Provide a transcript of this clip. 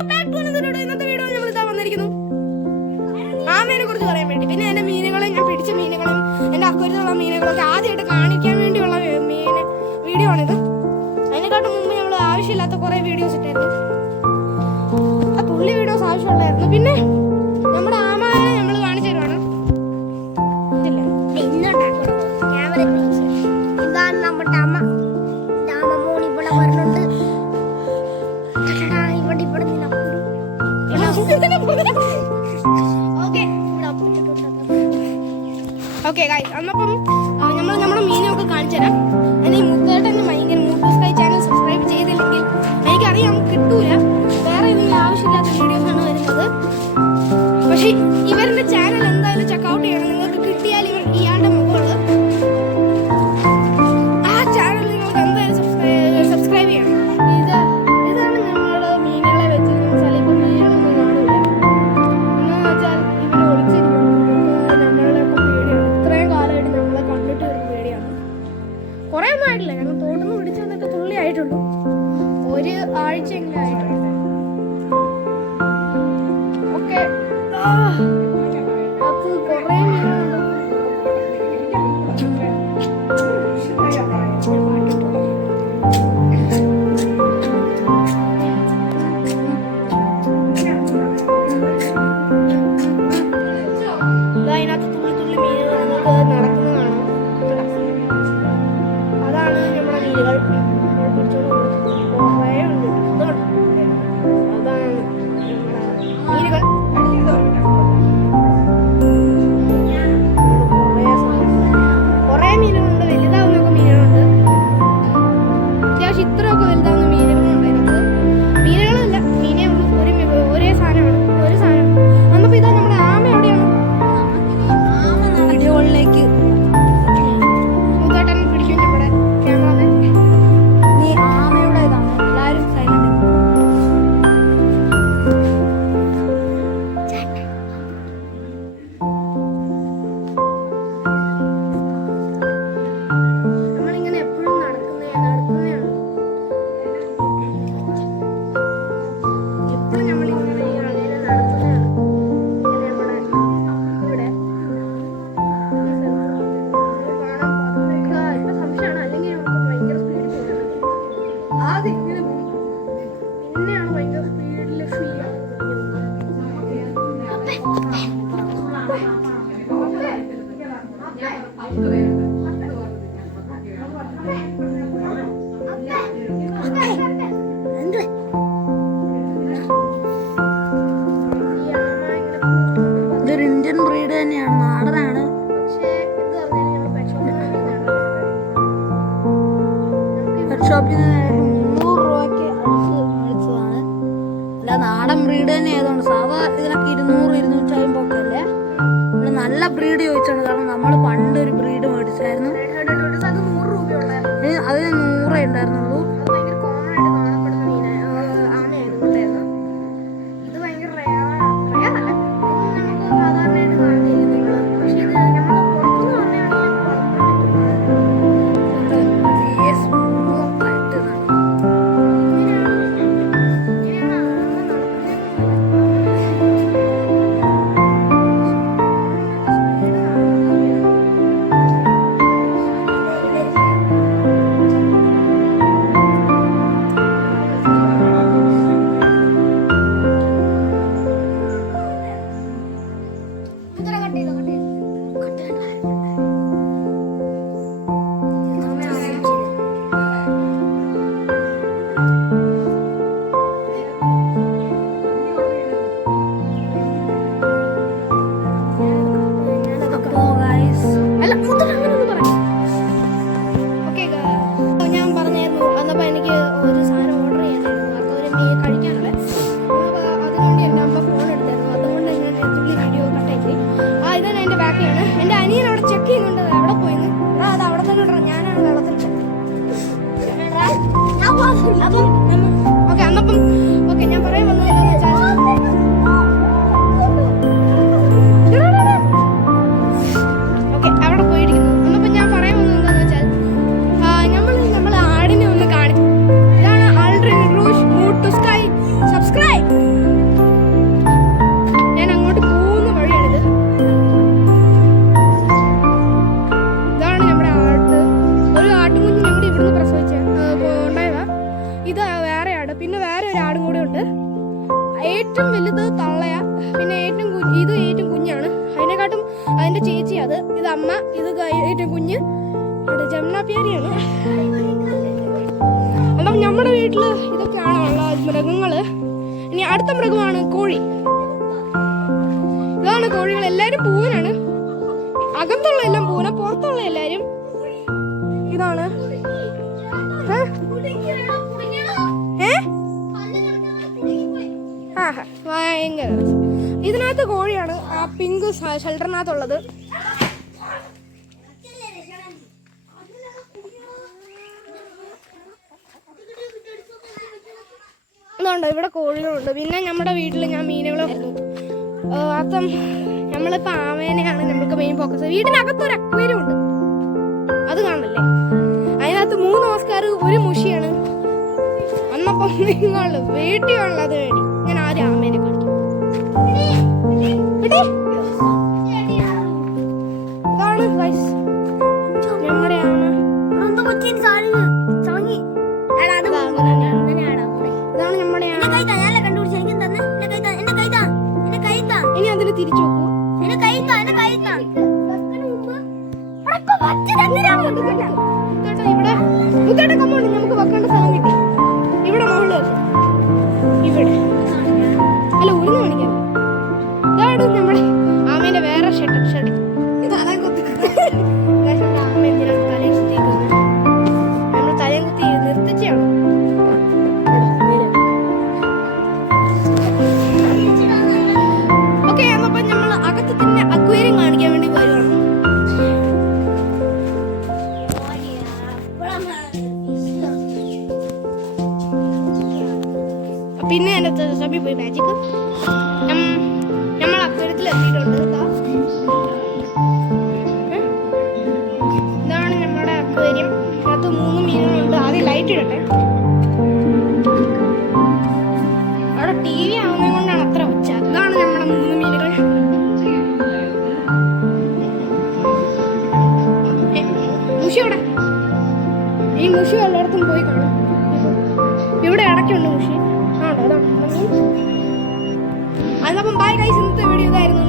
ഇന്നത്തെ വീഡിയോ നമ്മൾ ഇതാ വന്നിരിക്കുന്നു ആമേനെ കുറിച്ച് പറയാൻ വേണ്ടി. പിന്നെ എന്റെ മീനുകളും ഞാൻ പിടിച്ച മീനുകളും എന്റെ അക്വറിയത്തിലുള്ള മീനുകളൊക്കെ ആദ്യമായിട്ട് കാണിക്കാൻ വേണ്ടിയുള്ള വീഡിയോ ആണിത്. അതിനെക്കാട്ടും മുമ്പ് നമ്മൾ ആവശ്യമില്ലാത്ത കുറെ വീഡിയോസ് ഇട്ടായിരുന്നു. ആ തുള്ളി വീഡിയോസ് ആവശ്യമുള്ളായിരുന്നു. പിന്നെ നമ്മുടെ ആമയെ നമ്മൾ കാണിച്ചു തരുവാണ്. ഇതാണ് നമ്മുടെ അമ്മ. മോൻ ഇവിടെ വരുന്നുണ്ട്. ഓക്കെ ഗൈസ്, അന്നപ്പം നമ്മൾ നമ്മുടെ മീനൊക്കെ കാണിച്ചു തരാം. എന്നെ ഈ മുത്തേട്ടന് ഭയങ്കര മൂട്ടു സ്കൈ ചാനൽ സബ്സ്ക്രൈബ് ചെയ്തില്ലെങ്കിൽ എനിക്കറിയാം കിട്ടൂല. വേറെ ഇതിന് ആവശ്യമില്ലാത്ത വീഡിയോസാണ് വരുന്നത്. പക്ഷെ ഇവരുടെ ചാനൽ എന്തായാലും ചെക്കൗട്ട് ചെയ്യണം. നിങ്ങൾക്ക് കിട്ടിയാൽ ഇയാളുടെ മുഖമുള്ളത് ആ ചാനൽ നിങ്ങൾക്ക് എന്തായാലും സബ്സ്ക്രൈബ് ചെയ്യണം. ഇതാണ് ഞങ്ങളുടെ മീനുകളെ വെച്ചിരിക്കുന്ന സ്ഥലം. ഇപ്പം മീനുകളൊന്നും കാണില്ല. എന്ന് വെച്ചാൽ ഇവർ ഒളിച്ചിരിക്കുന്നു. നമ്മളുടെയൊക്കെ പേടിയാണ്. ഇത്രയും കാലമായിട്ട് നമ്മളെ കണ്ടിട്ട് ഒരു പേടിയാണ്. കുറേ ഒന്നും ആയിട്ടില്ല. ഞങ്ങൾ തോട്ടുന്ന് പിടിച്ചു വന്നിട്ട് തുള്ളി ആയിട്ടുള്ളൂ. ഒരു ആഴ്ച എങ്കിലും ആയിട്ടുണ്ട്. ഓക്കെ, അപ്പോൾ കുറേ മീനുണ്ട്. അതിനകത്ത് തുള്ളി തുള്ളി മീനുകൾ നിങ്ങൾക്ക് നടക്കുന്നത് കാണാം. അതാണ് നമ്മുടെ മീനുകൾ. കുറേ ഉണ്ട്. അതാണ് മീനുകൾ. കുറേ മീനുകളുണ്ട്. വലുതാവുന്നൊക്കെ മീനുകളുണ്ട്. അത്യാവശ്യം ഇത്രയൊക്കെ വലുതാവുന്ന മീനുകളുണ്ട് അതിനകത്ത്. മീനുകളല്ല, മീനെ ഒരേ സാധനമാണ്. ഒരു സാധനം അന്നപ്പോ ഇതാ നമ്മുടെ ആമ എവിടെയാണ്? വീഡിയോകളിലേക്ക് മുതേട്ടൻ പിടിക്കും നമ്മുടെ ക്യാമറമാൻ. നീ ആമയുടെ ഇതാണ്. എല്ലാവരും സൈലന്റ്. നമ്മളിങ്ങനെ എപ്പോഴും നടക്കുന്നതാണ്. എപ്പോഴും നമ്മളിങ്ങനെ ഈ ആളിനെ നടത്തുന്നതാണ്. ഇങ്ങനെ നമ്മുടെ ഇവിടെ ഈ സ്ഥലത്ത് കാണാൻ പതുക്കെ ഇപ്പൊ സംശയമാണ്. അല്ലെങ്കിൽ നമുക്ക് ഭയങ്കര സ്പീഡിൽ പോകുന്നത്. ആദ്യം ഇങ്ങനെ പോകും. പിന്നെയാണ് ഭയങ്കര സ്പീഡിൽ ഇതൊരു ഇന്ത്യൻ ബ്രീഡ് തന്നെയാണ്, നാടനാണ്. പക്ഷേ എന്ത് പറഞ്ഞാലും ഞങ്ങൾ പെറ്റ് ഷോപ്പിൽ നിന്ന് 300 രൂപയ്ക്ക് മേടിച്ചതാണ്. അല്ല, നാടൻ ബ്രീഡ് തന്നെ ആയതുകൊണ്ട്. സാധാ ഇതിനൊക്കെ 200-250 ഒക്കെ അല്ലേ. ഇവിടെ നല്ല ബ്രീഡ് ചോദിച്ചാണ്. കാരണം നമ്മൾ പണ്ട് ഒരു ബ്രീഡ് മേടിച്ചായിരുന്നു. അത് 100 രൂപയുള്ളായിരുന്നു. അതിന് 100 ഉണ്ടായിരുന്നുള്ളൂ. അത് ഭയങ്കര കോമൺ ആയിട്ട് കാണപ്പെടുന്ന ആമയായതുകൊണ്ടായിരുന്നു. ഇത് ഭയങ്കര റയറല്ല. ഇത് നമുക്ക് സാധാരണയായിട്ട് കാണുന്നില്ല നിങ്ങൾ. പക്ഷെ ഇത് നമ്മൾ പുറത്തുനിന്ന് പറഞ്ഞാണെങ്കിൽ ഓക്കെ, അന്നപ്പം ഓക്കെ ഞാൻ പറയാൻ ഏറ്റവും വലുത് തള്ളയ, പിന്നെ ഇത് ഏറ്റവും കുഞ്ഞാണ്. അതിനെക്കാട്ടും അതിന്റെ ചേച്ചി അത്, ഇത് അമ്മ, ഇത് ഏറ്റവും കുഞ്ഞ് ജമുനാപ്യാരിയാണ്. അപ്പം നമ്മുടെ വീട്ടില് ഇതൊക്കെയാണ് ഉള്ള മൃഗങ്ങള്. ഇനി അടുത്ത മൃഗമാണ് കോഴി. ഇതാണ് കോഴികൾ. എല്ലാരും പൂവനാണ്. അകത്തുള്ള എല്ലാം പൂവന, പുറത്തുള്ള എല്ലാരും ഇതാണ്. ഭയങ്കര ഇതിനകത്ത് കോഴിയാണ് ആ പിങ്ക് ഷെൽട്ടറിനകത്തുള്ളത്. അതുകൊണ്ട് ഇവിടെ കോഴികളുണ്ട്. പിന്നെ നമ്മുടെ വീട്ടിൽ ഞാൻ മീനുകളായിരുന്നു. അപ്പം നമ്മളിപ്പോൾ ആമേനെയാണ് നമ്മൾക്ക് മെയിൻ ഫോക്കസ്. വീടിനകത്തൊരു അക്വേരിയം ഉണ്ട്, അത് കാണല്ലേ. അതിനകത്ത് 3 ഓസ്കാർ ഒരു മുഷിയാണ്. അന്നപ്പം നിങ്ങൾ വീട്ടിലുള്ളത് വേണ്ടി ഞാൻ ആദ്യം ആമേനെ കാണിക്കും. ഇതാണ് നമ്മുടെ ആമ. ഇതാണ് നമ്മുടെ ആമ. ഇനി അതിന് തിരിച്ചു നോക്കൂ. ഇവിടെ കമ്പോണ്ട് നമുക്ക് വെക്കേണ്ട സ്ഥലം കിട്ടി. ഇവിടെ മുകളിൽ വെക്കും. ഇവിടെ അല്ല ഉരുന്ന് കാണിക്കാം. ഇതാണ് നമ്മുടെ ആമേന്റെ വേറെ ഷെഡ്. ആമ എന്തിനാണ് തലയും കുത്തിയിരിക്കുന്നത്? നമ്മൾ തലയും കുത്തി നിർത്തിച്ചാണ്. ഓക്കെ, എന്നപ്പം നമ്മൾ അകത്ത് തന്നെ അക്വേറിയം കാണിക്കാൻ വേണ്ടി വരുവാണ്. പിന്നെ എൻ്റെ സബി പോയി മാജിക്ക് നമ്മൾ അക്വേറിയത്തിൽ എത്തിയിട്ടുണ്ട്. ഇതാണ് നമ്മുടെ അക്വേറിയം. അതിനകത്ത് 3 മീനുകളുണ്ട്. ആദ്യം ലൈറ്റ് ഇടട്ടെ. അവിടെ TV ആവുന്നത് കൊണ്ടാണ് അത്ര ഒച്ച. ഇതാണ് നമ്മുടെ 3 മീനുകൾ. മുഷി അവിടെ. ഈ മുഷി എല്ലായിടത്തും പോയി കാണാം. ഇവിടെ ഇടയ്ക്കുണ്ട് മുഷി. അതപ്പം ബൈ ഗൈസ്, ഇന്നത്തെ വീഡിയോ ഇതായിരുന്നു.